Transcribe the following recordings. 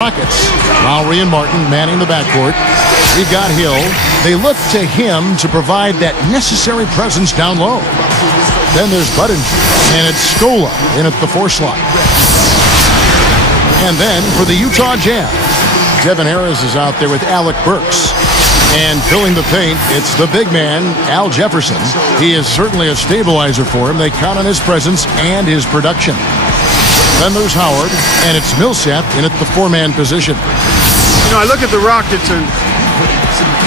Rockets. Lowry and Martin manning the backcourt. We've got Hill. They look to him to provide that necessary presence down low. Then there's Budinger, and it's Scola in at the 4 slot. And then for the Utah Jazz, Devin Harris is out there with Alec Burks. And filling the paint, it's the big man, Al Jefferson. He is certainly a stabilizer for him. They count on his presence and his production. Then there's Howard, and it's Millsap in at the 4-man position. You know, I look at the Rockets, and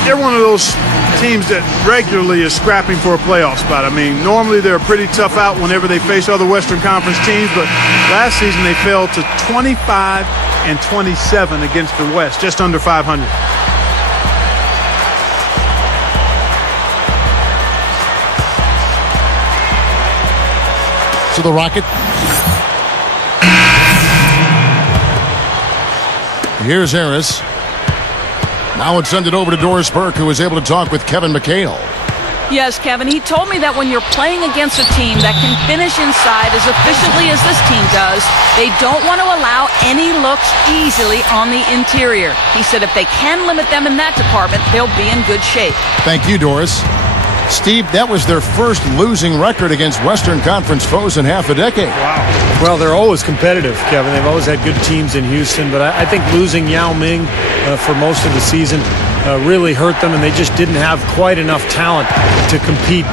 they're one of those teams that regularly is scrapping for a playoff spot. I mean, normally they're a pretty tough out whenever they face other Western Conference teams, but last season they fell to 25 and 27 against the West, just under 500. So the Rocket. Here's Harris. Now it's sent it over to Doris Burke, who was able to talk with Kevin McHale. Yes, Kevin, he told me that when you're playing against a team that can finish inside as efficiently as this team does, they don't want to allow any looks easily on the interior. He said if they can limit them in that department, they'll be in good shape. Thank you, Doris. Steve, that was their first losing record against Western Conference foes in half a decade. Wow. Well, they're always competitive, Kevin. They've always had good teams in Houston, but I think losing Yao Ming for most of the season really hurt them, and they just didn't have quite enough talent to compete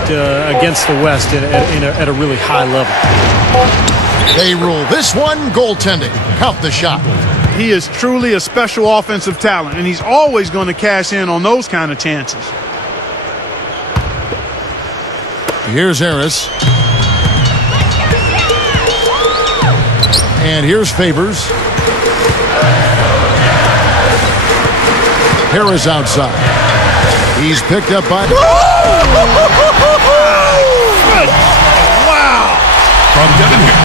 against the West at a really high level. They rule this one goaltending. Count the shot. He is truly a special offensive talent, and he's always going to cash in on those kind of chances. Here's Harris. And here's Favors. Harris outside. He's picked up by... Wow! From Devin Harris.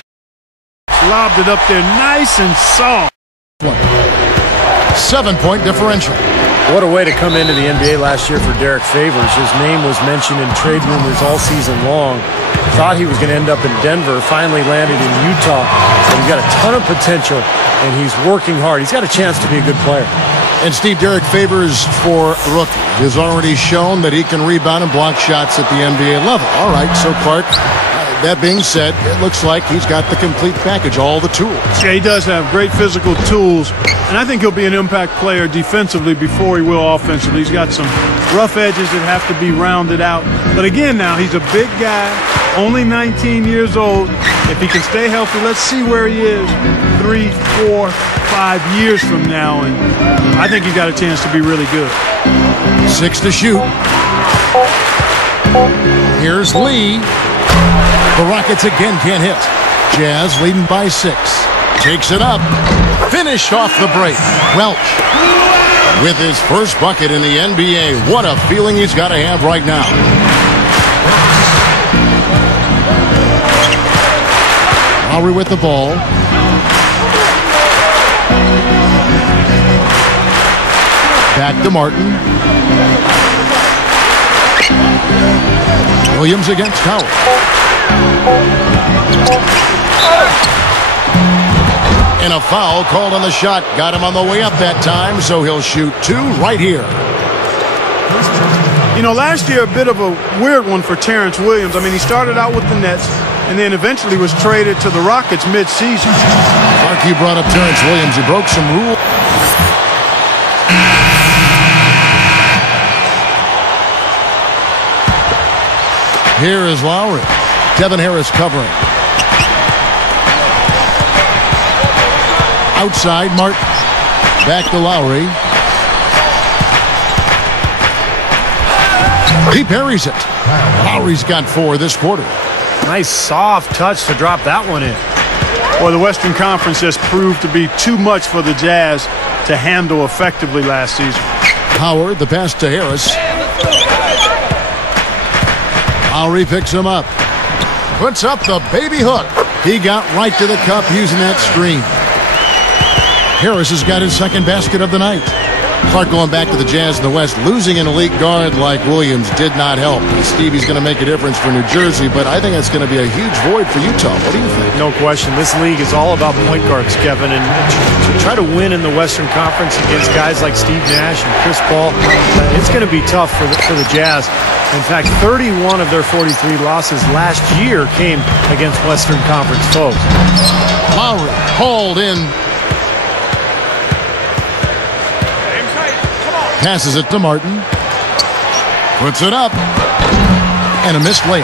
Lobbed it up there nice and soft. 7-point differential. What a way to come into the NBA last year for Derek Favors. His name was mentioned in trade rumors all season long. Thought he was going to end up in Denver, finally landed in Utah. So he's got a ton of potential, and he's working hard. He's got a chance to be a good player. And Steve, Derek Favors, for a rookie, has already shown that he can rebound and block shots at the NBA level. All right, so Clark, that being said, it looks like he's got the complete package, all the tools. Yeah, he does have great physical tools, and I think he'll be an impact player defensively before he will offensively. He's got some rough edges that have to be rounded out. But again now, he's a big guy, only 19 years old. If he can stay healthy, let's see where he is 3, 4, 5 years from now, and I think he's got a chance to be really good. 6 to shoot. Here's Lee. The Rockets again can't hit. Jazz leading by 6. Takes it up. Finished off the break. Welch with his first bucket in the NBA. What a feeling he's got to have right now. Lowry with the ball. Back to Martin. Williams against Howard. And a foul called on the shot. Got him on the way up that time, so he'll shoot 2 right here. You know, last year a bit of a weird one for Terrence Williams. I mean, he started out with the Nets and then eventually was traded to the Rockets mid-season. Clark, you brought up Terrence Williams. He broke some rules. Here is Lowry. Devin Harris covering. Outside, Martin. Back to Lowry. He parries it. Lowry's got 4 this quarter. Nice soft touch to drop that one in. Well, the Western Conference has proved to be too much for the Jazz to handle effectively last season. Howard, the pass to Harris. Lowry picks him up. Puts up the baby hook. He got right to the cup using that screen. Harris has got his second basket of the night. Clark, going back to the Jazz in the West, losing an elite guard like Williams did not help. Stevie's going to make a difference for New Jersey, but I think it's going to be a huge void for Utah. What do you think? No question. This league is all about point guards, Kevin, and to try to win in the Western Conference against guys like Steve Nash and Chris Paul, it's going to be tough for the Jazz. In fact, 31 of their 43 losses last year came against Western Conference foes. Lowry hauled in. Passes it to Martin. Puts it up. And a missed layup.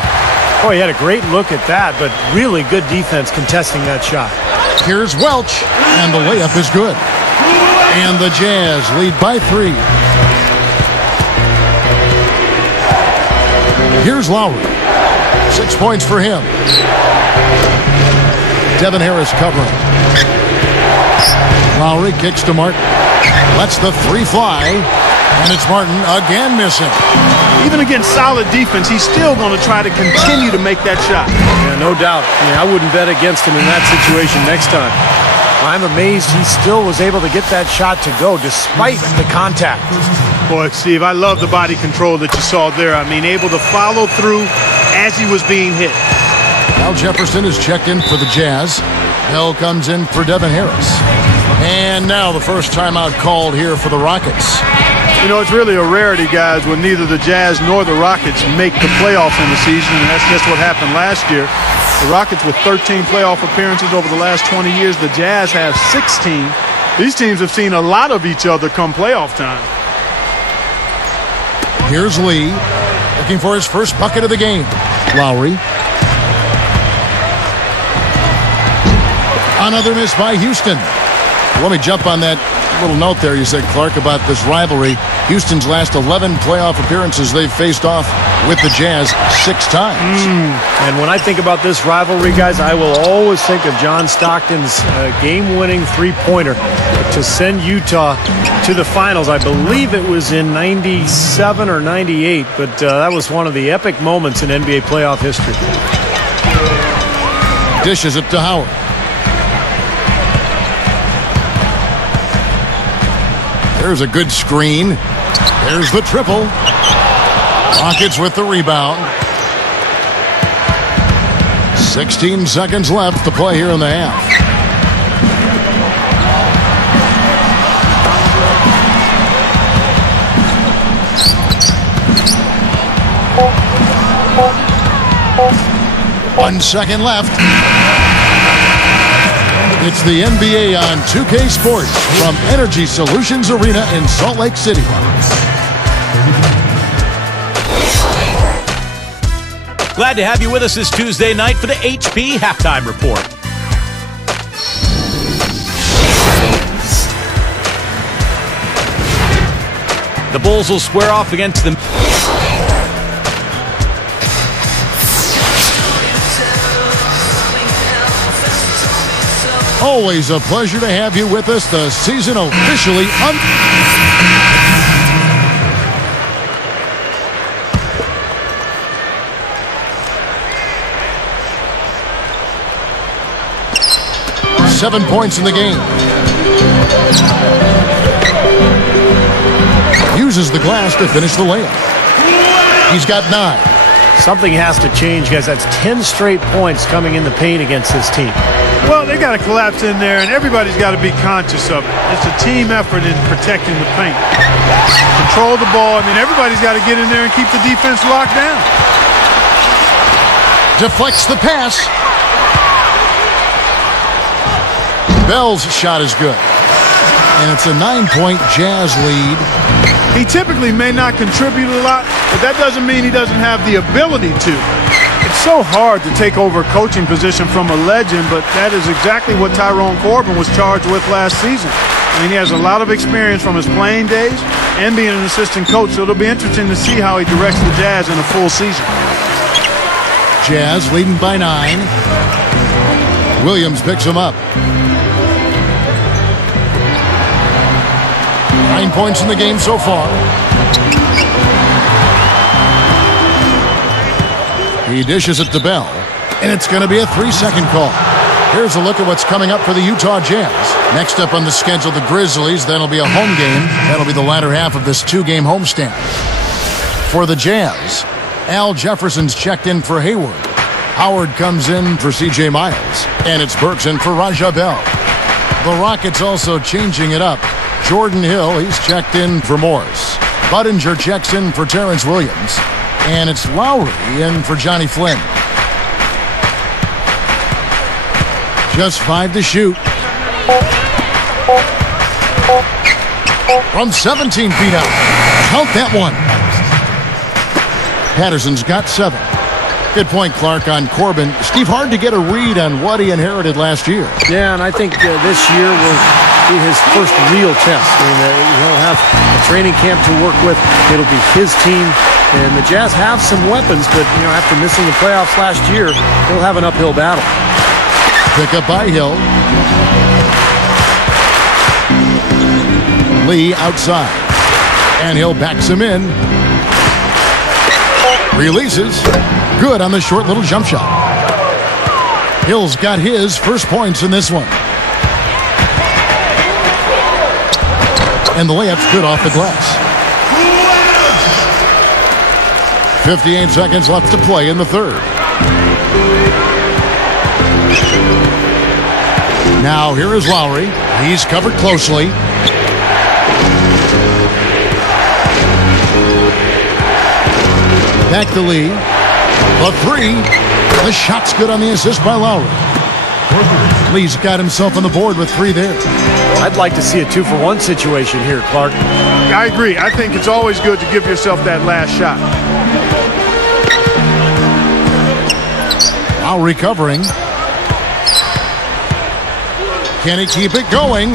Oh, he had a great look at that, but really good defense contesting that shot. Here's Welch. And the layup is good. And the Jazz lead by 3. Here's Lowry. 6 points for him. Devin Harris covering. Lowry kicks to Martin. Lets the 3 fly. And it's Martin again missing. Even against solid defense, he's still going to try to continue to make that shot. Yeah, no doubt. I wouldn't bet against him in that situation next time. I'm amazed he still was able to get that shot to go despite the contact. Boy, Steve, I love the body control that you saw there. I mean, able to follow through as he was being hit. Al Jefferson is checked in for the Jazz. Bell comes in for Devin Harris. And now the first timeout called here for the Rockets. You know, it's really a rarity, guys, when neither the Jazz nor the Rockets make the playoffs in the season, and that's just what happened last year. The Rockets with 13 playoff appearances over the last 20 years. The Jazz have 16. These teams have seen a lot of each other come playoff time. Here's Lee, looking for his first bucket of the game. Lowry. Another miss by Houston. Let me jump on that little note there you said, Clark, about this rivalry. Houston's last 11 playoff appearances, they've faced off with the Jazz 6 times. And when I think about this rivalry, guys, I will always think of John Stockton's game-winning three-pointer to send Utah to the finals. I believe it was in 97 or 98, but that was one of the epic moments in NBA playoff history. Dishes it to Howard. There's a good screen. There's the triple. Rockets with the rebound. 16 seconds left to play here in the half. One second left. It's the NBA on 2K Sports from Energy Solutions Arena in Salt Lake City. Glad to have you with us this Tuesday night for the HP Halftime Report. The Bulls will square off against the... Always a pleasure to have you with us. The season officially Seven points in the game. Uses the glass to finish the layup. He's got 9. Something has to change, guys. That's 10 straight points coming in the paint against this team. Well, they got to collapse in there, and everybody's got to be conscious of it. It's a team effort in protecting the paint. Control the ball, and then everybody's got to get in there and keep the defense locked down. Deflects the pass. Bell's shot is good. And it's a 9-point Jazz lead. He typically may not contribute a lot, but that doesn't mean he doesn't have the ability to. It's so hard to take over a coaching position from a legend, but that is exactly what Tyrone Corbin was charged with last season. I mean, he has a lot of experience from his playing days and being an assistant coach, so it'll be interesting to see how he directs the Jazz in a full season. Jazz leading by 9. Williams picks him up. 9 points in the game so far. He dishes it to Bell, and it's going to be a 3-second call. Here's a look at what's coming up for the Utah Jazz. Next up on the schedule, the Grizzlies. That'll be a home game. That'll be the latter half of this 2-game homestand. For the Jazz, Al Jefferson's checked in for Hayward. Howard comes in for C.J. Miles. And it's Burks in for Raja Bell. The Rockets also changing it up. Jordan Hill, he's checked in for Morris. Budinger checks in for Terrence Williams. And it's Lowry in for Johnny Flynn. Just 5 to shoot. From 17 feet out. Count that one. Patterson's got 7. Good point, Clark, on Corbin. Steve, hard to get a read on what he inherited last year. Yeah, and I think this year will be his first real test. I mean, he'll have a training camp to work with. It'll be his team. And the Jazz have some weapons, but, after missing the playoffs last year, they'll have an uphill battle. Pick up by Hill. Lee outside. And Hill backs him in. Releases. Good on the short little jump shot. Hill's got his first points in this one. And the layup's good off the glass. 58 seconds left to play in the third. Now here is Lowry. He's covered closely. Back to Lee. The 3. The shot's good on the assist by Lowry. Lee's got himself on the board with 3 there. I'd like to see a 2-for-1 situation here, Clark. I agree. I think it's always good to give yourself that last shot. Lowry covering. Can he keep it going?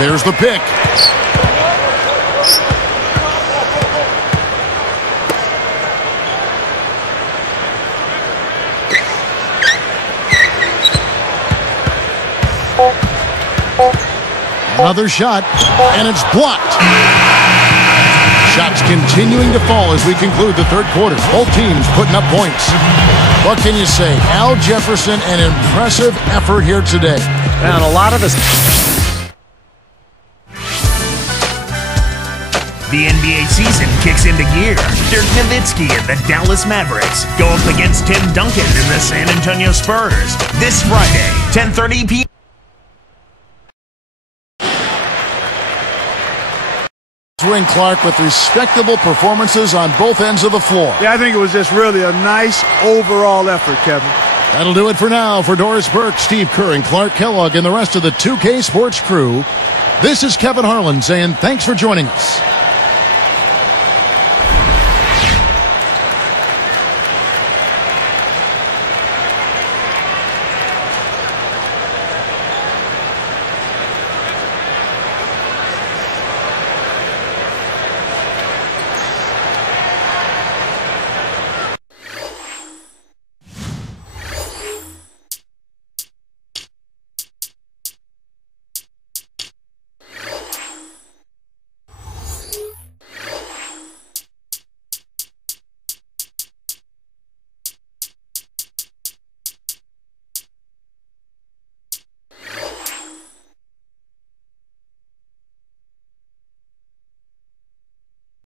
There's the pick. Another shot, and it's blocked. Shots continuing to fall as we conclude the third quarter. Both teams putting up points. What can you say? Al Jefferson, an impressive effort here today. And a lot of us. The NBA season kicks into gear. Dirk Nowitzki and the Dallas Mavericks go up against Tim Duncan and the San Antonio Spurs this Friday, 10:30 p.m. Wing Clark with respectable performances on both ends of the floor. Yeah, I think it was just really a nice overall effort, Kevin. That'll do it for now. For Doris Burke, Steve Kerr, and Clark Kellogg, and the rest of the 2K Sports crew, this is Kevin Harlan saying thanks for joining us.